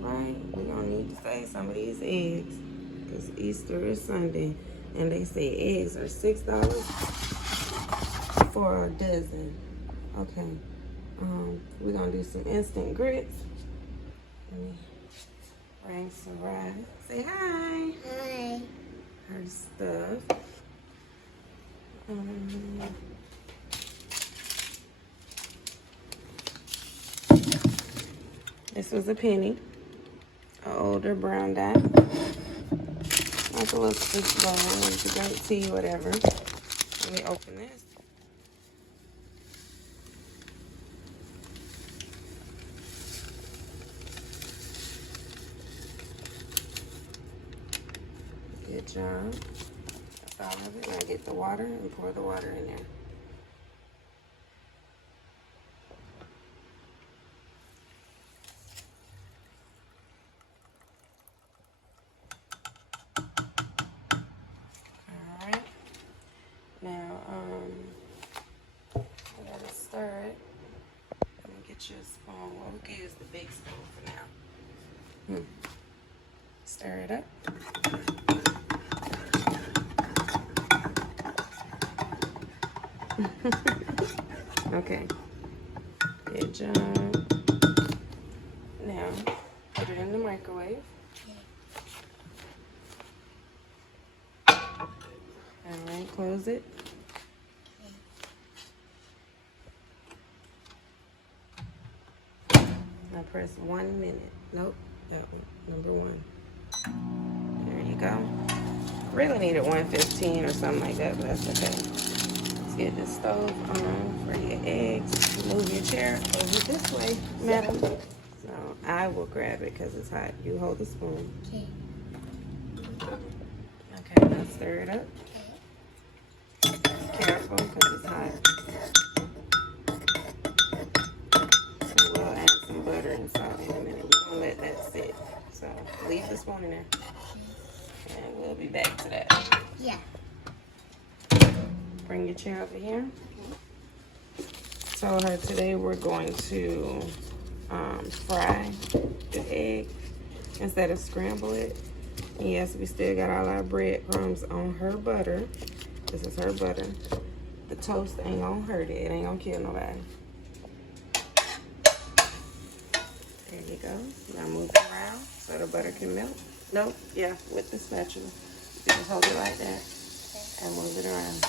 right? We're gonna need to save some of these eggs because Easter is Sunday, and they say eggs are $6 for a dozen. Okay. We're gonna do some instant grits. Let me bring Sorai. Say hi. Hi. Her stuff. This was a penny, an older brown dye. Like a little squishy bowl, to drink tea, whatever. Let me open this. Good job. That's all of it. Now get the water and pour the water in there. Alright. Now, we gotta stir it. Let me get you a spoon. Well, we can use the big spoon for now. Stir it up. Okay. Good job. Now, put it in the microwave. Alright, close it. Now press 1 minute. Nope, that one. Number 1. There you go. Really needed 115 or something like that, but that's okay. Let's get the stove on for your eggs. Move your chair over this way, madam. So I will grab it because it's hot. You hold the spoon. Okay. Okay, now stir it up. Careful because it's hot. So we'll add some butter and salt in a minute. We're going to let that sit. So leave the spoon in there. And we'll be back to that. Yeah. Bring your chair over here. Told her today we're going to fry the egg instead of scramble it. And yes, we still got all our breadcrumbs on her butter. This is her butter. The toast ain't gonna hurt it. It ain't gonna kill nobody. There you go. Now move it around so the butter can melt. Nope, yeah, with the spatula. You just hold it like that and move it around.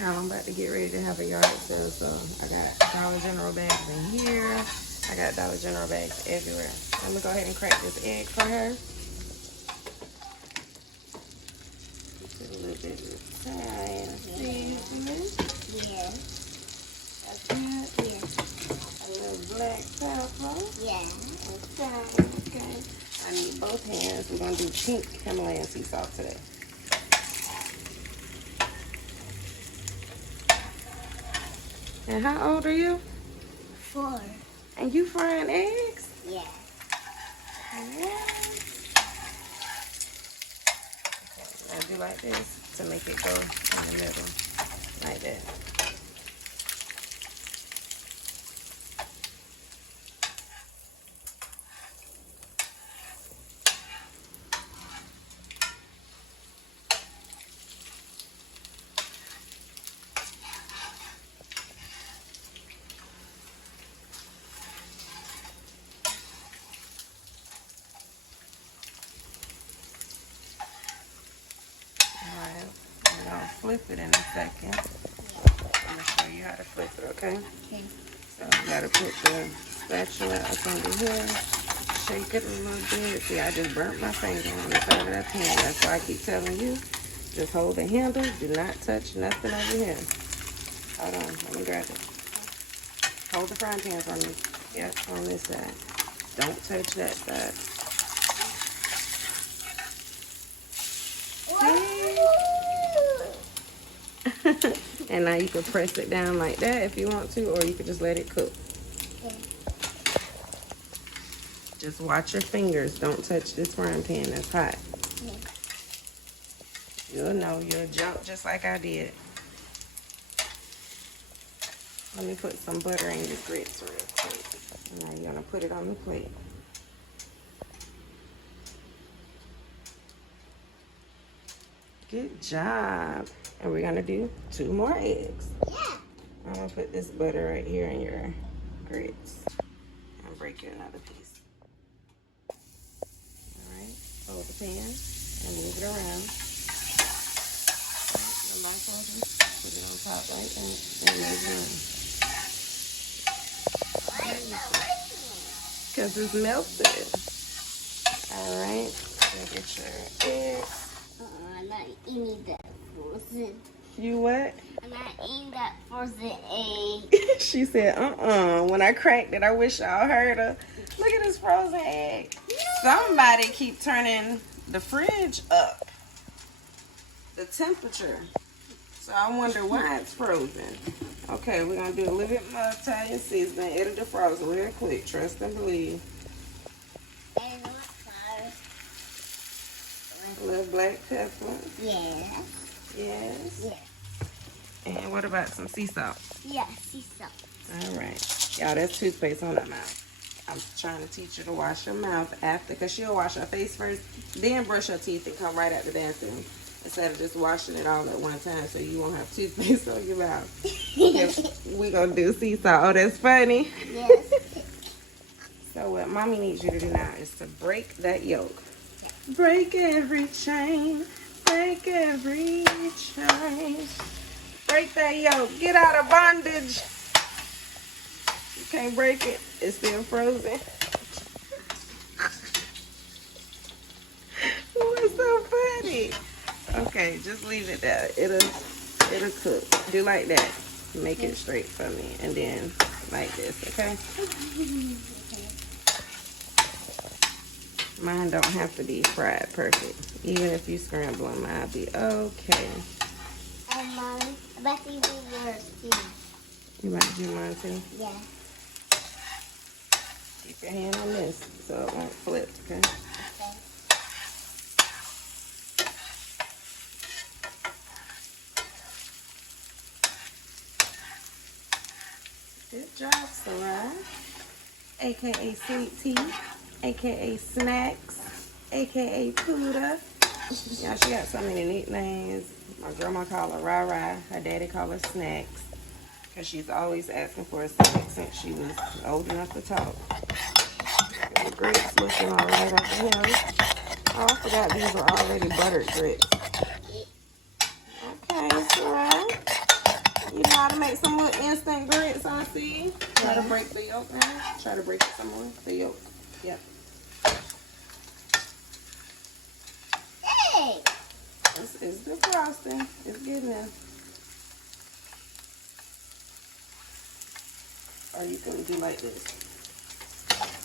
Now I'm about to get ready to have a yard sale, so I got Dollar General bags in here. I got Dollar General bags everywhere. I'm gonna go ahead and crack this egg for her. Just a little bit of thyme seasoning. Yeah. That's good. Yeah. A little black pepper. Yeah. Okay. I need both hands. We're gonna do pink Himalayan sea salt today. And how old are you? 4. And you frying eggs? Yeah. What? Okay, now do like this to make it go in the middle. Like that. Flip it in a second. I'm gonna show you how to flip it, okay? Okay. So you gotta put the spatula up under here, shake it a little bit. See, I just burnt my finger on the side of that pan. That's why I keep telling you, just hold the handle. Do not touch nothing over here. Hold on, let me grab it. Hold the frying pan on this. Yep, on this side. Don't touch that side. And now you can press it down like that if you want to, or you can just let it cook. Okay. Just watch your fingers. Don't touch this frying pan. That's hot. Okay. You'll know. You'll jump just like I did. Let me put some butter in your grits real quick. Now you're gonna put it on the plate. Good job. And we're gonna do 2 more eggs. Yeah. I'm gonna put this butter right here in your grits. And break you another piece. Alright, hold the pan and move it around. The microwave, put it on top right and move it around. Because it's melted. Alright, so get your eggs. I'm not eating that frozen. You what? I'm not eating that frozen egg. She said, when I cracked it, I wish y'all heard her. Look at this frozen egg. Somebody keep turning the fridge up. The temperature. So I wonder why it's frozen. Okay, we're going to do a little bit more Italian seasoning. It'll defrost real quick. Trust and believe. And A little black pepper. yeah. Yes. Yeah. And what about some sea salt? Yeah, sea salt. All right. Y'all, that's toothpaste on her mouth. I'm trying to teach her to wash her mouth after, because she'll wash her face first, then brush her teeth and come right out the bathroom. Instead of just washing it all at one time so you won't have toothpaste on your mouth. We're going to do sea salt. Oh, that's funny. Yes. So what mommy needs you to do now is to break that yolk. Break every chain. Break every chain. Break that yolk. Get out of bondage. You can't break it. It's still frozen. What's so funny? Okay, just leave it there. It'll cook. Do like that. Make it straight for me. And then like this, okay? Mine don't have to be fried perfect. Even if you scramble them, I'll be okay. And Mommy, I bet you do yours too. You might do mine too? Yeah. Keep your hand on this so it won't flip, okay? Okay. Good job, Sorai. AKA Sweet Tea, AKA Snacks, AKA Puda. Yeah, she got so many nicknames. My grandma called her Rara. Her daddy called her Snacks. Because she's always asking for a snack since she was old enough to talk. The grits looking all right up the hill. Oh, I forgot these were already buttered grits. Okay, Sorai. You know how to make some little instant grits, I see. Try to break the yolk now. Try to break it some more. The yolk. Yep. Hey! It's the frosting. It's getting there. Or you can do like this.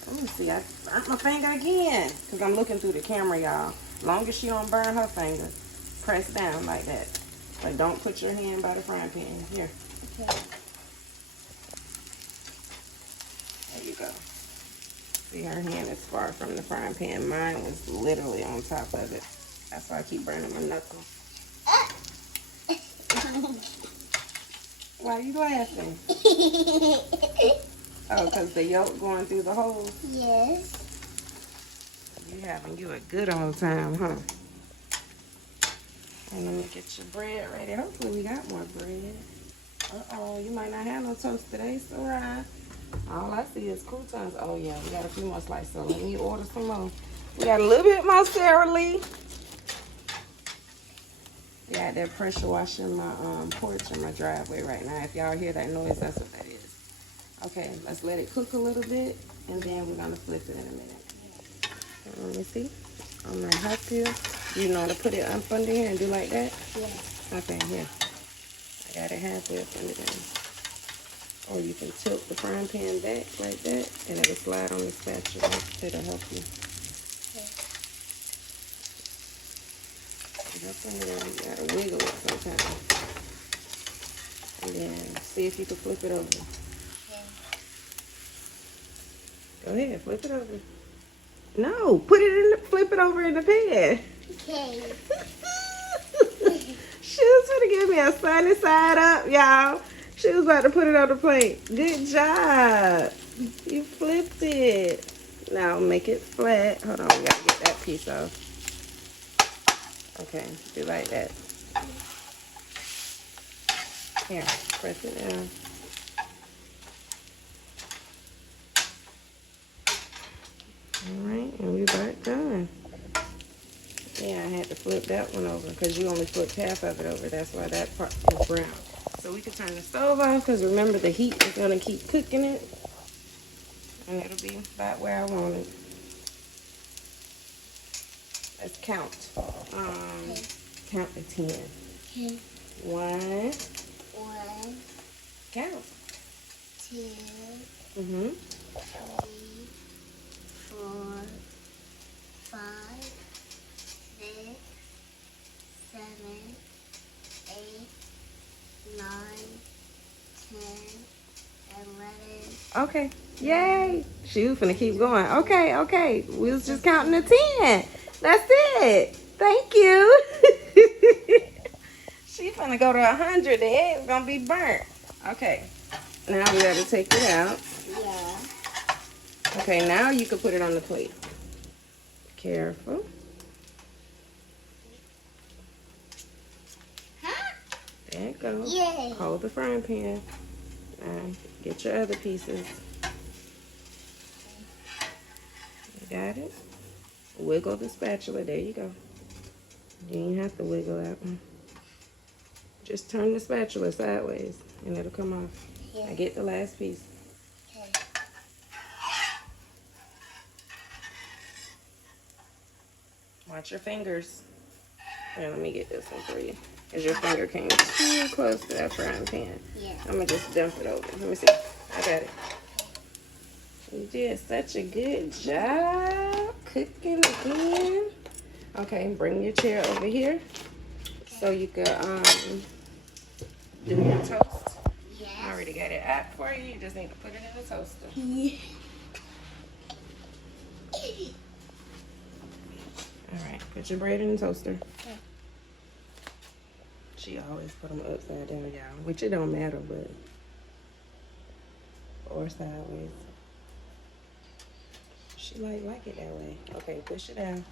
Let me see. I burnt my finger again. Because I'm looking through the camera, y'all. Long as she don't burn her finger, press down like that. Like, don't put your hand by the frying pan. Here. Okay. There you go. See, her hand is far from the frying pan. Mine was literally on top of it. That's why I keep burning my knuckles. Why are you laughing? Oh, because the yolk going through the hole? Yes. You having you a good old time, huh? And let me get your bread ready. Hopefully we got more bread. Uh-oh, you might not have no toast today, Sorai. All I see is croutons. Oh, yeah, we got a few more slices, so let me order some more. We got a little bit more Sara Lee. Yeah, they're pressure washing my porch and my driveway right now. If y'all hear that noise, that's what that is. Okay, let's let it cook a little bit, and then we're going to flip it in a minute. Let me see. I'm going to help you. You know how to put it up under here and do like that? Yeah. Okay, here. I got it halfway up under there. Or you can tilt the frying pan back like that, and it'll slide on the spatula. It'll help you. Okay. Up under there, you gotta wiggle it sometimes. And then see if you can flip it over. Okay. Go ahead, flip it over. No, put it in the, flip it over in the pan. Okay. She was gonna give me a sunny side up, y'all. She was about to put it on the plate. Good job. You flipped it. Now make it flat. Hold on, we gotta get that piece off. Okay, do like that. Here, press it down. Alright, and we about done. Yeah, I had to flip that one over because you only flipped half of it over. That's why that part was brown. So we can turn the stove off because remember the heat is going to keep cooking it. And it'll be about where I want it. Let's count. Count to 10. Okay. 1. 1. Count. 2. 3. 4. 5. 6. 7. 8. 9. 10. 11. Okay. Yay. She was finna keep going. Okay. We was just counting to 10. That's it. Thank you. She finna go to 100. The egg's gonna be burnt. Okay. Now we gotta take it out. Yeah. Okay, now you can put it on the plate. Careful. Huh? There it goes. Yay. Hold the frying pan. Get your other pieces. You got it? Wiggle the spatula. There you go. You ain't have to wiggle that one. Just turn the spatula sideways and it'll come off. Yeah. Now get the last piece. Okay. Watch your fingers. Here, let me get this one for you. Because your finger came too close to that frying pan. Yeah. I'm going to just dump it over. Let me see. I got it. You did such a good job cooking again. Okay, bring your chair over here so you can do your toast. Yes. I already got it out for you. You just need to put it in the toaster. Yeah. All right, put your bread in the toaster. She always put them upside down, y'all, which it don't matter, but or sideways. She like it that way. Okay, push it down.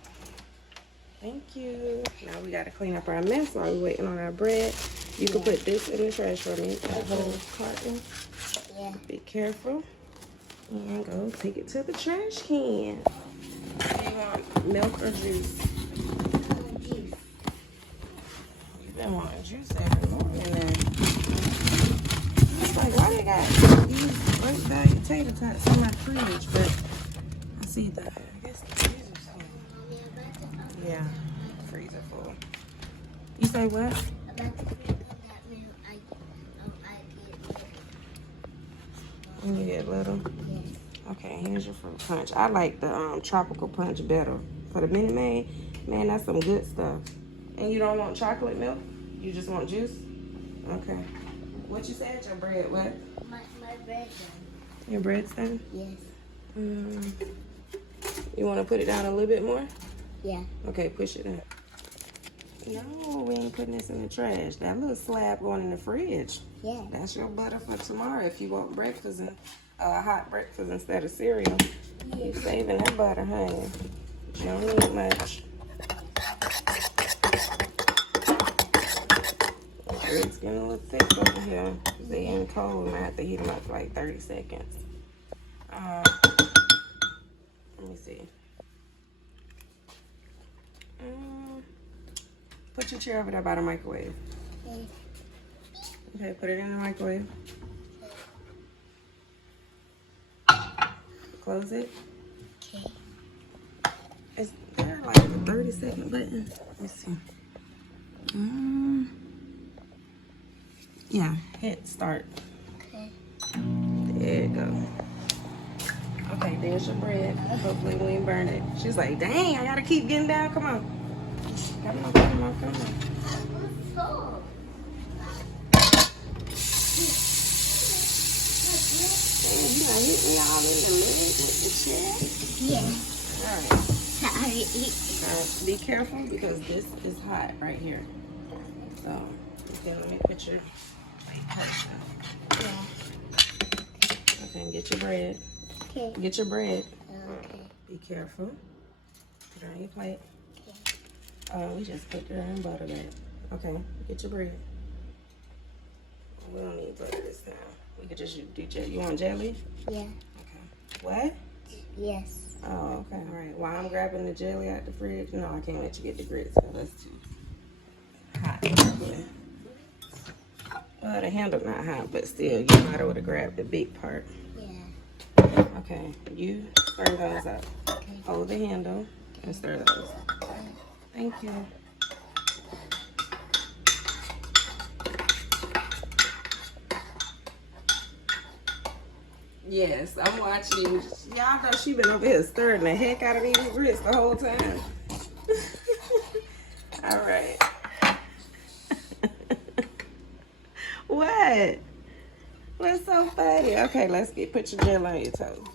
Thank you. Now we gotta clean up our mess while we're waiting on our bread. You can put this in the trash for me. That whole carton. Yeah. Be careful. And go take it to the trash can. Do you want milk or juice? Juice. You've been wanting juice every morning then. It's like, why they got these great value tater tots in my fridge? But I see that. I guess the freezer's full. Yeah, freezer full. You say what? About to put that milk, I get When you get little. yes. Okay, here's your fruit punch. I like the tropical punch better. For the Minute Maid, man, that's some good stuff. And you don't want chocolate milk? You just want juice? Okay. What you said? Your bread, what? My bread done. Your bread's done? Yes. You want to put it down a little bit more? Yeah. Okay, push it down. No, we ain't putting this in the trash. That little slab going in the fridge. Yeah. That's your butter for tomorrow if you want breakfast and hot breakfast instead of cereal. You saving that butter, honey. You don't need much. It's getting a little thick over here. They ain't cold. I have to heat them up for like 30 seconds. Let me see. Put your chair over there by the microwave. Okay. Okay, put it in the microwave. Close it. Okay. Is there like a 30-second button? Let me see. Yeah, hit start. Okay. There you go. Okay, there's your bread. Hopefully we ain't burn it. She's like, dang, I gotta keep getting down. Come on. Come on. So, Dang, you done hit me all in the leg with the chair. yeah. Alright. Sorry. Be careful because this is hot right here. So, okay, let me put your plate first. Yeah. Okay, get your bread. Okay. Get your bread. Okay. Be careful. Put it on your plate. Okay. We just put there and butter that. Okay, get your bread. We don't need butter this time. We could just do jelly. You want jelly? Yeah. Okay. What? Yes. Oh, okay. All right. While I'm grabbing the jelly out the fridge, no, I can't let you get the grits because that's too hot. Yeah. Well, the handle not hot, but still, you might have grabbed the big part. Yeah. Okay. You stir those up. Okay. Hold the handle and stir those. Thank you. Yes, I'm watching you. Y'all know she been over here stirring the heck out of these grits the whole time. All right. What? What's so funny? Okay, let's put your jelly on your toes.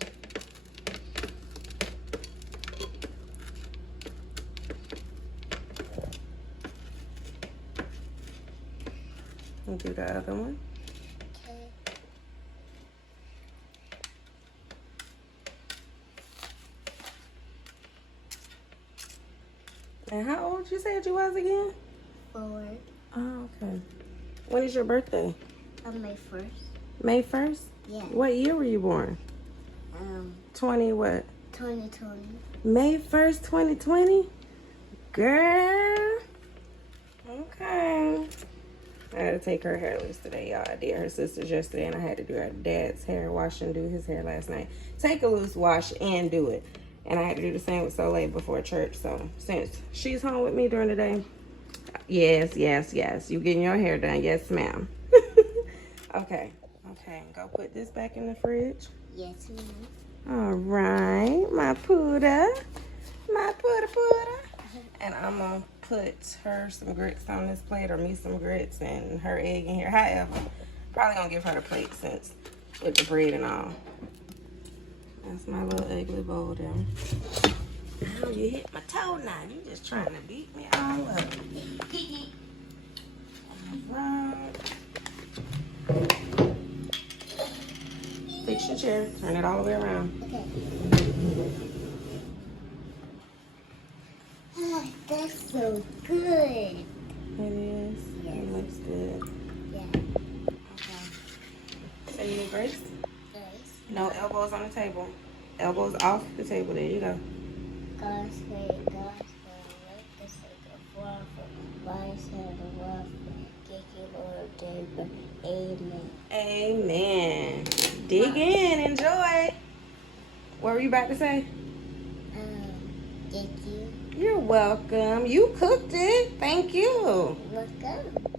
And do the other one. Okay. And how old you said you was again? 4. Oh, okay. When is your birthday? On May 1st. May 1st? Yeah. What year were you born? 20 what? 2020. May 1st, 2020? Girl. Okay. I had to take her hair loose today, y'all. I did her sister's yesterday, and I had to do her dad's hair, wash and do his hair last night. Take a loose, wash, and do it. And I had to do the same with Sorai before church. So since she's home with me during the day, yes, yes, yes. You getting your hair done. Yes, ma'am. Okay. Okay. Go put this back in the fridge. Yes, ma'am. All right. My Puda. My Puda. And I'm going to put her some grits on this plate, or me some grits and her egg in here. However, probably going to give her the plate since with the bread and all. That's my little ugly bowl there. Oh, you hit my toe now. You just trying to beat me all up. All right. Fix your chair. Turn it all the way around. Okay. Oh, that's so good. It is. Yes. It looks good. Yeah. Okay. So you need grapes? Nice. No elbows on the table. Elbows off the table. There you go. God's way, let the sake of waffle, wise and the waffle, kicking Lord David. Amen. Amen. Dig in. Enjoy. What were you about to say? Thank you. You're welcome. You cooked it. Thank you. Welcome.